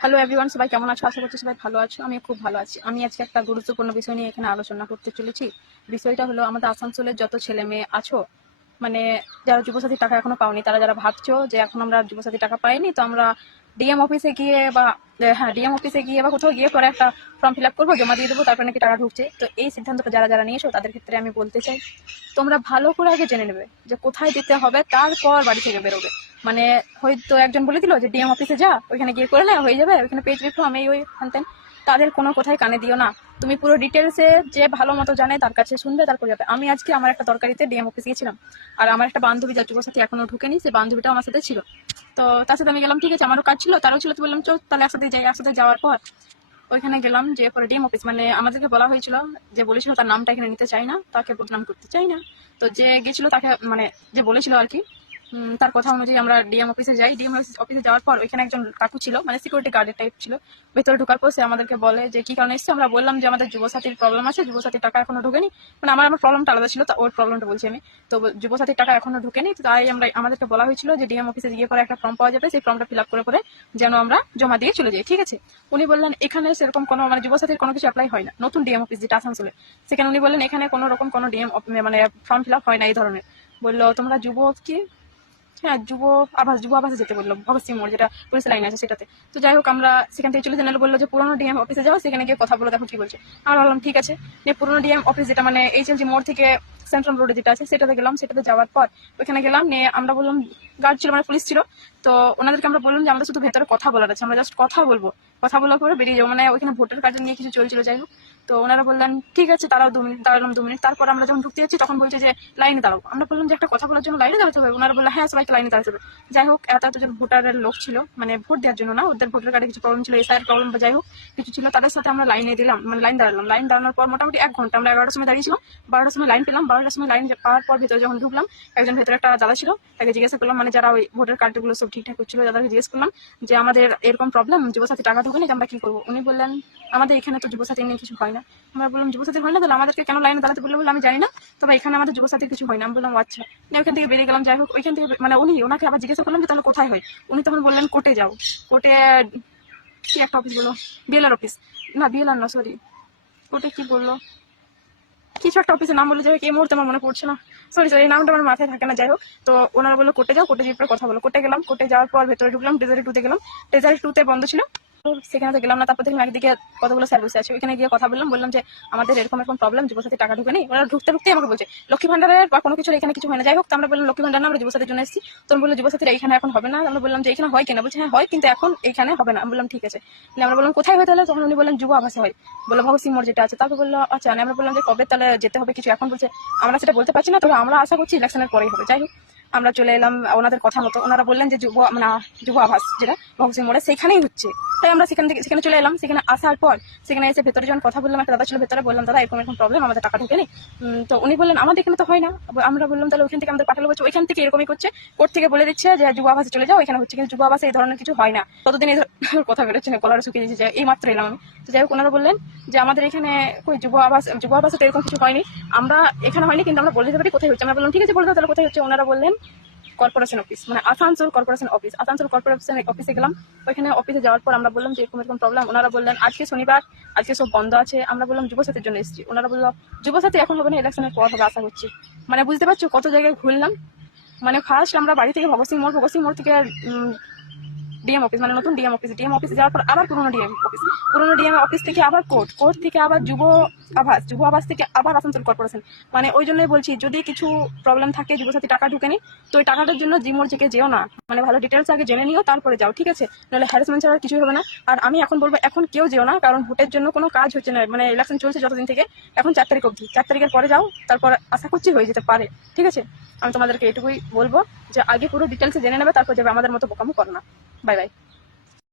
Hello everyone, সবাই কেমন আছো? আশা করছি সবাই ভালো আছো। আমি খুব ভালো আছি। আমি আজকে একটা গুরুত্বপূর্ণ বিষয় নিয়ে এখানে আলোচনা করতে চলেছি। বিষয়টা হলো, আমাদের আসানসোলের যত ছেলে মেয়ে আছো, মানে যারা যুবসাথীর টাকা এখনো পাওনি, তারা যারা ভাবছো যে এখন আমরা যুবসাথীর টাকা পাইনি, তো আমরা ডিএম অফিসে গিয়ে বা ডিএম অফিসে গিয়ে বা কোথাও গিয়ে পরে একটা ফর্ম ফিল আপ করবো, জমা দিয়ে দেবো, তারপরে নাকি টাকা ঢুকছে। তো এই সিদ্ধান্তটা যারা যারা নিয়েছো তাদের ক্ষেত্রে আমি বলতে চাই, তোমরা ভালো করে আগে জেনে নেবে যে কোথায় দিতে হবে, তারপর বাড়ি থেকে বেরোবে। মানে হয়তো একজন বলে দিল যে ডিএম অফিসে যা, ওইখানে গিয়ে করে নে, হয়ে যাবে, ওইখানে পেজ রিফর্ম এই ওই হানতেন, তাদের কোনো কোথায় কানে দিও না। তুমি পুরো ডিটেলসে যে ভালো মতো জানে তার কাছে শুনবে, তারপর যাবে। আমি আজকে আমার একটা দরকারিতে ডিএম অফিসে গেছিলাম, আর আমার একটা বান্ধবী যার যুবসাথী এখনো ঢুকেনি, সে বান্ধবীটা আমার সাথে ছিল। তো তার সাথে আমি গেলাম, ঠিক আছে, আমারও কাজ ছিল, তারও ছিল, তো বললাম চল তাহলে একসাথে যাই। একসাথে যাওয়ার পর ওইখানে গেলাম, যে পরে ডিএম অফিস, মানে আমাদেরকে বলা হয়েছিল, যে বলেছিল তার নামটা এখানে নিতে চাই না, তাকে বদনাম করতে চাই না। তো যে গেছিল তাকে, মানে যে বলেছিল আর কি, তার কথা অনুযায়ী আমরা ডিএম অফিসে যাই। ডিএম অফিসে যাওয়ার পর ওইখানে একজন কাকু ছিল, মানে সিকিউরিটি গার্ডের টাইপ ছিল। ভেতরে ঢোকার পর সে আমাদেরকে বলে যে কি কারণে এসেছে। আমরা বললাম যে আমাদের যুবসাথীর প্রবলেম আছে, যুবসাথীর টাকা এখনো ঢোকেনি। মানে আমার প্রবলেমটা আলাদা ছিল, তো ওর প্রবলেমটা বলছি আমি। তো যুবসাথীর টাকা এখনো ঢোকেনি, তো তাই আমাদেরকে বলা হয়েছিল যে ডিএম অফিসে গিয়ে পরে একটা ফর্ম পাওয়া যাবে, সেই ফর্মটা ফিল আপ করে যেন আমরা জমা দিয়ে চলে যাই, ঠিক আছে। উনি বললেন এখানে সেরকম কোনো, মানে যুবসাথীর কোনো কিছু অ্যাপ্লাই হয় না। নতুন ডিএম অফিস যেটা আসানসোলে, সেখানে উনি বললেন এখানে কোনো রকম কোনো ডিএম, মানে ফর্ম ফিল আপ হয় না এই ধরনের। বললো তোমরা যুব কি, হ্যাঁ যুব আবাসে যেতে বললো, ভগৎ সিং মোড় যেটা পুলিশ লাইন আছে সেটাতে। তো যাই হোক, আমরা সেখান থেকে চলে যেতে বললো যে পুরোনো ডিএম অফিসে যাও, সেখানে গিয়ে কথা বলে দেখো কি বলছে। আমরা বললাম ঠিক আছে। নিয়ে পুরোনো ডিএম অফিস যেটা মানে এইচএলজি মোড় থেকে সেন্ট্রাল রোডে যেটা আছে সেটাতে গেলাম। সেটাতে যাওয়ার পর ওইখানে গেলাম, নিয়ে আমরা বললাম, গার্ড ছিল মানে পুলিশ ছিল, তো ওনাদেরকে আমরা বললাম যে আমাদের শুধু ভেতরে কথা বলার আছে, আমরা জাস্ট কথা বলবো, কথা বলার পরে বেরিয়ে যাবো। মানে ওইখানে ভোটার কার্ড নিয়ে কিছু চলছিল, যাই হোক। তো ওনারা বললেন ঠিক আছে, তারাও 2 মিনিট দাঁড়ালাম। 2 মিনিট তারপর আমরা যখন ঢুকতে যাচ্ছি তখন বলছে যে লাইনে দাঁড়াবো। আমরা বললাম যে একটা কথা বলার জন্য লাইনে দাঁড়াতে হবে। ওনারা বললেন হ্যাঁ, সবাইকে লাইনে দাঁড়াতে হবে। যাই হোক, এতজন ভোটারের লোক ছিল, মানে ভোট দেওয়ার জন্য না, ওদের ভোটার কার্ডে কিছু প্রবলেম ছিল, এসআইয়ের প্রবলেম বা যাই হোক কিছু ছিল, তাদের সাথে আমরা লাইনে দিলাম, মানে লাইন দাঁড়ালাম। লাইন দাঁড়ানোর পর মোটামুটি 1 ঘন্টা, আমরা 11টার সময় দাঁড়িয়েছিলাম, 12টার সময় লাইন পেলাম। 12টার সময় লাইন পাওয়ার পর ভেতরে যখন ঢুকলাম, একজন ভেতরে একটা দাদা ছিল, তাকে জিজ্ঞাসা করলাম, মানে যারা ওই ভোটার কার্ডগুলো সব ঠিকঠাক করছিল, দাদাকে জিজ্ঞেস করলাম যে আমাদের এরকম প্রবলেম, যুবসাথী টাকা ঢুকেনি, আমরা কি করবো। উনি বললেন আমাদের এখানে তো যুবসাথী নিয়ে কিছু হয় না। আমরা বললাম যুবসাথী হয় না, তাহলে আমাদেরকে কেন লাইনে দাঁড়াতে বললো? বলে আমি জানি না, তবে এখানে আমাদের যুবসাথী কিছু হয় না। আমি বললাম আচ্ছা। ওইখান থেকে বেরিয়ে গেলাম। যাই হোক, ওইখান থেকে মানে ওনাকে আবার জিজ্ঞাসা করলাম যে তাহলে কোথায় হয়। উনি তখন বললেন কোর্টে যাও। কোর্টে কি একটা অফিস বলো, বিএলআর অফিস, না বিএলআর না, সরি, কোর্টে কি বললো, কিছু একটা অফিসের নাম বলে, যাই হোক এই মুহূর্তে আমার মনে পড়ছে না, সরি সরি, এই নামটা আমার মাথায় থাকে না। যাই হোক, তো ওনারা বললো কোর্টে যাও, কোর্টে গিয়ে কথা বলো। কোর্টে গেলাম, কোর্টে যাওয়ার পর ভেতরে ঢুকলাম, ট্রেজারি 2-তে গেলাম। ট্রেজারি 2-তে বন্ধ ছিল, সেখানে তো গেলাম না। তারপর দেখলাম একদিকে কতগুলো স্যার বসে আছে, ওইখানে গিয়ে কথা বললাম যে আমাদের এরকম এরকম প্রবলেম, যুবসাথী টাকা ঢুকে নেই। ওরা ঢুকতে আমাকে বলছে লক্ষ্মী ভান্ডারের বা কোনো কিছু এখানে কিছু হয় না। যাই হোক, তো আমরা বললাম লক্ষ্মী ভান্ডার না, আমরা যুবসাথীর জন্য এসেছি। তো বললো যুবসাথীর এইখানে এখন হবে না। আমরা বললাম যে এখানে হয় কিনা, বলছে হ্যাঁ হয়, কিন্তু এখন এখানে হবে না। আমি বললাম ঠিক আছে। আমরা বললাম কোথায় হয় তাহলে? তখন উনি বললেন যুব আবাসে হয়, বললো ভগৎ সিং মোড় যেটা আছে। তারপর বললো আচ্ছা। আমরা বললাম যে কবে তাহলে যেতে হবে কিছু, এখন বলছে আমরা সেটা বলতে পারছি না, তবে আমরা আশা করছি ইলেকশনের পরেই হবে। যাই হোক, আমরা চলে এলাম ওনাদের কথা মতো। ওনারা বললেন যে যুব আবাস যেটা ভগৎ সিং মোড়ে সেখানেই হচ্ছে। তাই আমরা সেখানে চলে এলাম। সেখানে আসার পর সেখানে এসে ভেতরে যখন কথা বললাম, একটা দাদা ছিল ভেতরে, বললাম দাদা এরকম এরকম প্রবলেম, আমাদের টাকা ঢুকেনি। তো উনি বললেন আমাদের এখানে তো হয় না। আমরা বললাম তাহলে ওইখান থেকে আমাদের পাঠালো। বলছে ওইখান থেকে এরকমই করছে, কোর্ট থেকে বলে দিচ্ছে যে যুব আবাসে চলে যাও, এখানে হচ্ছে, কিন্তু যুব আবাসে এই ধরনের কিছু হয় না। ততদিন এই কথা বেরোচ্ছে না, কলার শুকিয়ে দিচ্ছে, এই মাত্র এলাম আমি। তো যাই হোক, ওনারা বললেন যে আমাদের এখানে কই যুব আবাসে তো এরকম কিছু হয়নি, আমরা এখানে হয়নি, কিন্তু আমরা বলে দিতে পারি কোথায় হচ্ছে। আমরা বললাম ঠিক আছে, বলে দাও তাহলে কোথায় হচ্ছে। ওনারা বললেন কর্পোরেশন অফিস, মানে Asansol corporation office. Asansol corporation অফিসে গেলাম। ওইখানে অফিসে যাওয়ার পর আমরা বললাম যে এরকম এরকম প্রবলেম। ওনারা বললেন আজকে শনিবার, আজকে সব বন্ধ আছে। আমরা বললাম যুবসাথীর জন্য এসেছি। ওনারা বললো যুবসাথী এখন হবে না, ইলেকশনের পর হবে আশা করছি। মানে বুঝতে পারছো কত জায়গায় ঘুরলাম। মানে ফার্স্ট আমরা বাড়ি থেকে ভগৎ সিং মোড় থেকে ডিএম অফিস, মানে নতুন ডিএম অফিসে যাওয়ার পর আবার পুরোনো ডিএম অফিস থেকে আবার কোর্ট থেকে আবার যুব আবাস থেকে আবার আসানসোল কর্পোরেশন। মানে ওই জন্যই বলছি, যদি কিছু প্রবলেম থাকে, যুবসাথী টাকা ঢুকেনি, তো ওই টাকাটার জন্য জিমোর থেকে যেও না, মানে ভালো ডিটেলস আগে জেনে নিও, তারপরে যাও, ঠিক আছে? নাহলে হ্যারাসমেন্ট ছাড়া কিছুই হবে না। আর আমি এখন বলবো এখন কেউ যেও না, কারণ ভোটের জন্য কোনো কাজ হচ্ছে না, মানে ইলেকশন চলছে যতদিন থেকে, এখন 4 তারিখ অবধি। 4 তারিখের পরে যাও, তারপর আশা করছি হয়ে যেতে পারে, ঠিক আছে? আমি তোমাদেরকে এটুকুই বলবো যে আগে পুরো ডিটেলসে জেনে নেবে, তারপর যাবে। আমাদের মতো বোকামো করো না। Bye bye.